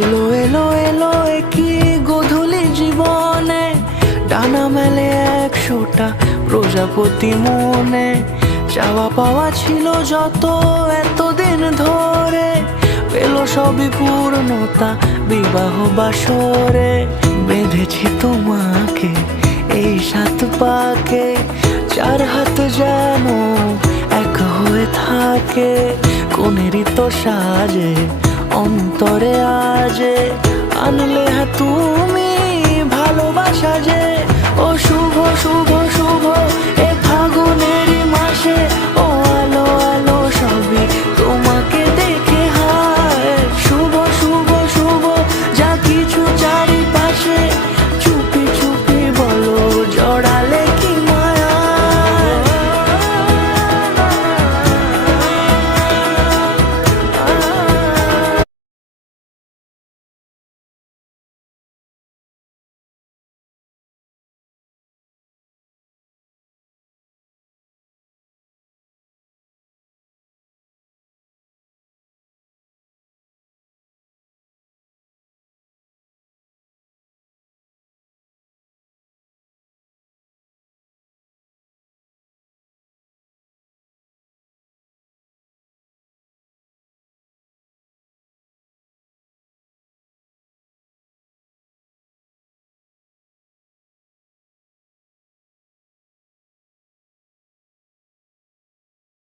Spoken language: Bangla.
এলো এলো এলো একই গধূলি জীবনে, ডানা মেলে 100টা প্রজাপতি মনে। চাওয়া পাওয়া ছিল যত এতদিন ধরে, পেল সবই পূর্ণতা বিবাহ বাসরে। বেঁধেছি তোমাকে এই 7 পাকে, 4 হাত যেন এক হয়ে থাকে। কোনেরই তো সাজে অন্তরে আজে, আনলে তুমি ভালোবাসা যে। ও শুভ শুভ